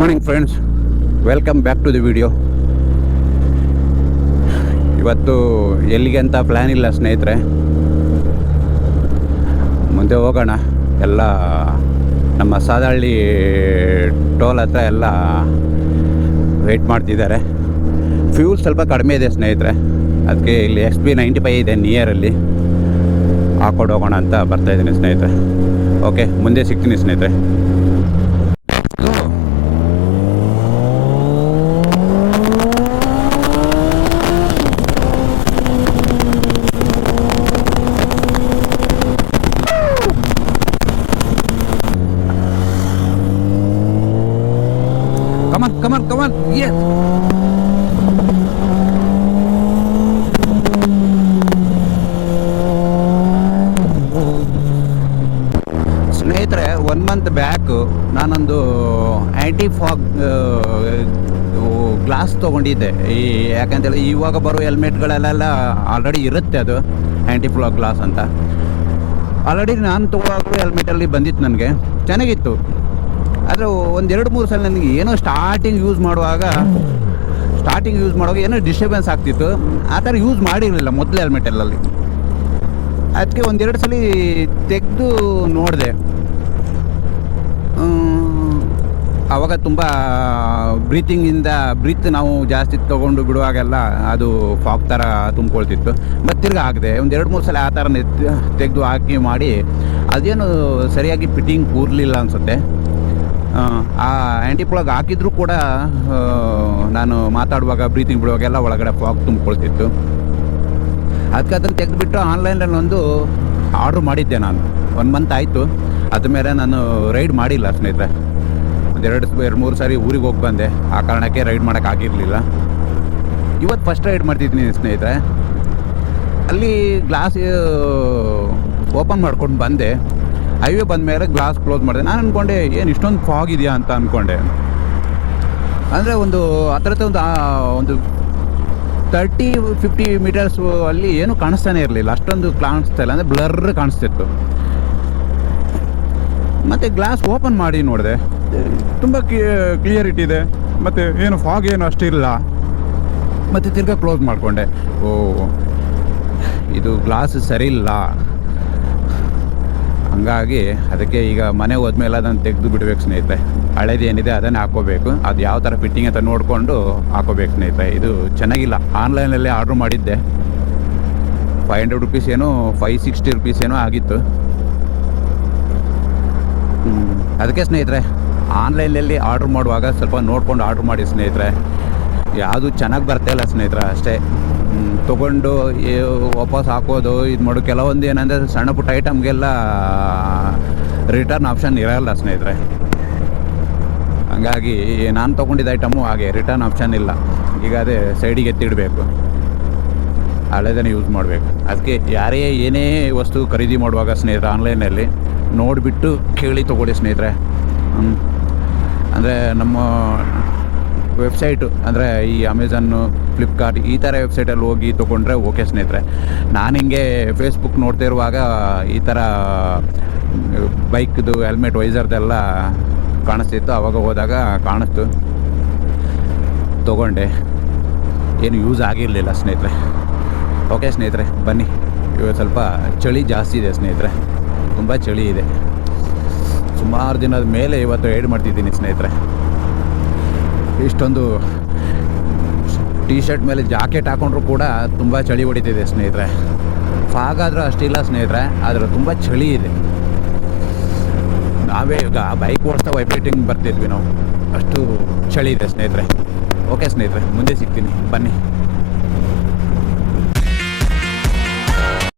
Morning friends, welcome back to the video. ಇವತ್ತು ಎಲ್ಲಿಗೆ ಅಂತ ಪ್ಲ್ಯಾನ್ ಇಲ್ಲ ಸ್ನೇಹಿತರೆ. ಮುಂದೆ ಹೋಗೋಣ. ಎಲ್ಲ ನಮ್ಮ ಸಾದಹಳ್ಳಿ ಟೋಲ್ ಹತ್ರ ಎಲ್ಲ ವೆಯ್ಟ್ ಮಾಡ್ತಿದ್ದಾರೆ. ಫ್ಯೂಲ್ ಸ್ವಲ್ಪ ಕಡಿಮೆ ಇದೆ ಸ್ನೇಹಿತರೆ, ಅದಕ್ಕೆ ಇಲ್ಲಿ XB95 ಇದೆ ನಿಯರಲ್ಲಿ, ಹಾಕೊಂಡು ಹೋಗೋಣ ಅಂತ ಬರ್ತಾಯಿದ್ದೀನಿ ಸ್ನೇಹಿತರೆ. ಓಕೆ, ಮುಂದೆ ಸಿಗ್ತೀನಿ ಸ್ನೇಹಿತರೆ. Come on, yes. ಸ್ನೇಹಿತರೆ, 1 ಮಂತ್ ಬ್ಯಾಕ್ ನಾನೊಂದು ಆ್ಯಂಟಿ ಫಾಗ್ ಗ್ಲಾಸ್ ತೊಗೊಂಡಿದ್ದೆ. ಯಾಕಂತೇಳಿ ಇವಾಗ ಬರೋ ಹೆಲ್ಮೆಟ್ಗಳಲ್ಲೆಲ್ಲ ಆಲ್ರೆಡಿ ಇರುತ್ತೆ, ಅದು ಆ್ಯಂಟಿ ಫಾಗ್ ಗ್ಲಾಸ್ ಅಂತ. ಆಲ್ರೆಡಿ ನಾನು ತೊಗೊಳ್ಳೋದು ಹೆಲ್ಮೆಟಲ್ಲಿ ಬಂದಿತ್ತು, ನನಗೆ ಚೆನ್ನಾಗಿತ್ತು. ಆದರೆ 1-2-3 ಸಲ ನನಗೆ ಏನೋ ಸ್ಟಾರ್ಟಿಂಗ್ ಯೂಸ್ ಮಾಡುವಾಗ ಏನೋ ಡಿಸ್ಟರ್ಬೆನ್ಸ್ ಆಗ್ತಿತ್ತು. ಆ ಥರ ಯೂಸ್ ಮಾಡಿರಲಿಲ್ಲ ಮೊದಲು ಹೆಲ್ಮೆಟಲ್ಲಿ. ಅದಕ್ಕೆ 1-2 ಸಲ ತೆಗೆದು ನೋಡಿದೆ. ಆವಾಗ ತುಂಬ ಬ್ರೀತ್ ನಾವು ಜಾಸ್ತಿ ತೊಗೊಂಡು ಬಿಡುವಾಗೆಲ್ಲ ಅದು ಫಾಗ್ ಥರ ತುಂಬ್ಕೊಳ್ತಿತ್ತು. ಮತ್ತು ತಿರ್ಗಿ ಹಾಕಿದೆ 1-2-3 ಸಲ ಆ ಥರ ತೆಗೆದು ಹಾಕಿ ಮಾಡಿ ಅದೇನು ಸರಿಯಾಗಿ ಫಿಟ್ಟಿಂಗ್ ಕೂರಲಿಲ್ಲ ಅನಿಸುತ್ತೆ. ಆ ಆ್ಯಂಟಿ ಫಾಗ್ ಹಾಕಿದ್ರೂ ಕೂಡ ನಾನು ಮಾತಾಡುವಾಗ ಬ್ರೀತಿಂಗ್ ಬಿಡುವಾಗೆಲ್ಲ ಒಳಗಡೆ ಫಾಗ್ ತುಂಬಿಕೊಳ್ತಿತ್ತು. ಅದಕ್ಕೆ ಅದನ್ನು ತೆಗೆದುಬಿಟ್ಟು ಆನ್ಲೈನಲ್ಲಿ ಒಂದು ಆರ್ಡ್ರ್ ಮಾಡಿದ್ದೆ ನಾನು. 1 ಮಂತ್ ಆಯಿತು. ಅದ ಮೇಲೆ ನಾನು ರೈಡ್ ಮಾಡಿಲ್ಲ ಸ್ನೇಹಿತರೆ. 2-3 ಸಾರಿ ಊರಿಗೆ ಹೋಗಿ ಬಂದೆ, ಆ ಕಾರಣಕ್ಕೆ ರೈಡ್ ಮಾಡೋಕ್ಕಾಗಿರಲಿಲ್ಲ. ಇವತ್ತು ಫಸ್ಟ್ ರೈಡ್ ಮಾಡ್ತಿದ್ದೀನಿ ಸ್ನೇಹಿತರೆ. ಅಲ್ಲಿ ಗ್ಲಾಸ್ ಓಪನ್ ಮಾಡ್ಕೊಂಡು ಬಂದೆ. ಹೈವೇ ಬಂದ ಮೇಲೆ ಗ್ಲಾಸ್ ಕ್ಲೋಸ್ ಮಾಡಿದೆ. ನಾನು ಅಂದ್ಕೊಂಡೆ ಏನು ಇಷ್ಟೊಂದು ಫಾಗ್ ಇದೆಯಾ ಅಂತ ಅಂದ್ಕೊಂಡೆ. ಅಂದರೆ ಒಂದು ಹತ್ತಿರ ಒಂದು 30-50 ಮೀಟರ್ಸು ಅಲ್ಲಿ ಏನೂ ಕಾಣಿಸ್ತಾನೆ ಇರಲಿಲ್ಲ, ಅಷ್ಟೊಂದು ಕಾಣಿಸ್ತಾ ಇಲ್ಲ, ಅಂದರೆ ಬ್ಲರ್ ಕಾಣಿಸ್ತಿತ್ತು. ಮತ್ತು ಗ್ಲಾಸ್ ಓಪನ್ ಮಾಡಿ ನೋಡಿದೆ, ತುಂಬ ಕ್ಲಿಯರಿಟಿ ಇದೆ, ಮತ್ತು ಏನು ಫಾಗ್ ಏನು ಅಷ್ಟಿಲ್ಲ. ಮತ್ತು ತಿರ್ಗಾ ಕ್ಲೋಸ್ ಮಾಡಿಕೊಂಡೆ. ಇದು ಗ್ಲಾಸ್ ಸರಿ ಇಲ್ಲ. ಹಂಗಾಗಿ ಅದಕ್ಕೆ ಈಗ ಮನೆ ಹೋದ್ಮೇಲೆ ಅದನ್ನು ತೆಗೆದು ಬಿಡಬೇಕು ಸ್ನೇಹಿತರೆ. ಹಳೇದೇನಿದೆ ಅದನ್ನೇ ಹಾಕ್ಕೋಬೇಕು. ಅದು ಯಾವ ಥರ ಫಿಟ್ಟಿಂಗ್ ಅಂತ ನೋಡಿಕೊಂಡು ಹಾಕೋಬೇಕು ಸ್ನೇಹಿತರೆ. ಇದು ಚೆನ್ನಾಗಿಲ್ಲ. ಆನ್ಲೈನಲ್ಲೇ ಆರ್ಡ್ರ್ ಮಾಡಿದ್ದೆ. 500 ರುಪೀಸ್ ಏನೋ 560 ರುಪೀಸ್ ಏನೋ ಆಗಿತ್ತು. ಅದಕ್ಕೆ ಸ್ನೇಹಿತರೆ, ಆನ್ಲೈನಲ್ಲಿ ಆರ್ಡ್ರ್ ಮಾಡುವಾಗ ಸ್ವಲ್ಪ ನೋಡ್ಕೊಂಡು ಆರ್ಡ್ರ್ ಮಾಡಿ ಸ್ನೇಹಿತರೆ. ಯಾವುದು ಚೆನ್ನಾಗಿ ಬರ್ತಾಯಿಲ್ಲ ಸ್ನೇಹಿತರೆ, ಅಷ್ಟೇ. ತೊಗೊಂಡು ವಾಪಸ್ ಹಾಕೋದು ಇದು ಮಾಡು. ಕೆಲವೊಂದು ಏನಂದರೆ ಸಣ್ಣ ಪುಟ್ಟ ಐಟಮ್ಗೆಲ್ಲ ರಿಟರ್ನ್ ಆಪ್ಷನ್ ಇರೋಲ್ಲ ಸ್ನೇಹಿತರೆ. ಹಂಗಾಗಿ ನಾನು ತೊಗೊಂಡಿದ್ದ ಐಟಮು ಹಾಗೆ ರಿಟರ್ನ್ ಆಪ್ಷನ್ ಇಲ್ಲ. ಈಗ ಅದೇ ಸೈಡಿಗೆ ಎತ್ತಿಡಬೇಕು, ಹಳೆದನ್ನೇ ಯೂಸ್ ಮಾಡಬೇಕು. ಅದಕ್ಕೆ ಯಾರೇ ಏನೇ ವಸ್ತು ಖರೀದಿ ಮಾಡುವಾಗ ಸ್ನೇಹಿತರೆ, ಆನ್ಲೈನಲ್ಲಿ ನೋಡಿಬಿಟ್ಟು ಕೇಳಿ ತೊಗೊಳ್ಳಿ ಸ್ನೇಹಿತರೆ. ಅಂದರೆ ನಮ್ಮ ವೆಬ್ಸೈಟು ಅಂದರೆ ಈ ಅಮೆಝನ್ನು, ಫ್ಲಿಪ್ಕಾರ್ಟ್ ಈ ಥರ ವೆಬ್ಸೈಟಲ್ಲಿ ಹೋಗಿ ತೊಗೊಂಡ್ರೆ ಓಕೆ ಸ್ನೇಹಿತರೆ. ನಾನು ಹಿಂಗೆ ಫೇಸ್ಬುಕ್ ನೋಡ್ತಾ ಇರುವಾಗ ಈ ಥರ ಬೈಕ್ದು ಹೆಲ್ಮೆಟ್ ವೈಸರ್ದೆಲ್ಲ ಕಾಣಿಸ್ತಿತ್ತು. ಆವಾಗ ಹೋದಾಗ ಕಾಣಿಸ್ತು, ತೊಗೊಂಡೆ. ಏನು ಯೂಸ್ ಆಗಿರಲಿಲ್ಲ ಸ್ನೇಹಿತರೆ. ಓಕೆ ಸ್ನೇಹಿತರೆ, ಬನ್ನಿ. ಇವಾಗ ಸ್ವಲ್ಪ ಚಳಿ ಜಾಸ್ತಿ ಇದೆ ಸ್ನೇಹಿತರೆ, ತುಂಬ ಚಳಿ ಇದೆ. ಸುಮಾರು ದಿನದ ಮೇಲೆ ಇವತ್ತು ರೈಡ್ ಮಾಡ್ತಿದ್ದೀನಿ ಸ್ನೇಹಿತರೆ. ಇಷ್ಟೊಂದು ಟೀ ಶರ್ಟ್ ಮೇಲೆ ಜಾಕೆಟ್ ಹಾಕೊಂಡ್ರೂ ಕೂಡ ತುಂಬ ಚಳಿ ಹೊಡಿತಿದೆ ಸ್ನೇಹಿತರೆ. ಫಾಗ್ ಆದರೂ ಅಷ್ಟಿಲ್ಲ ಸ್ನೇಹಿತರೆ, ಆದರೆ ತುಂಬ ಚಳಿ ಇದೆ. ನಾವೇ ಈಗ ಬೈಕ್ ಓಡಿಸ್ತಾ ವೈಬ್ರೇಟಿಂಗ್ ಬರ್ತಿದ್ವಿ ನಾವು, ಅಷ್ಟು ಚಳಿ ಇದೆ ಸ್ನೇಹಿತರೆ. ಓಕೆ ಸ್ನೇಹಿತರೆ, ಮುಂದೆ ಸಿಗ್ತೀನಿ, ಬನ್ನಿ.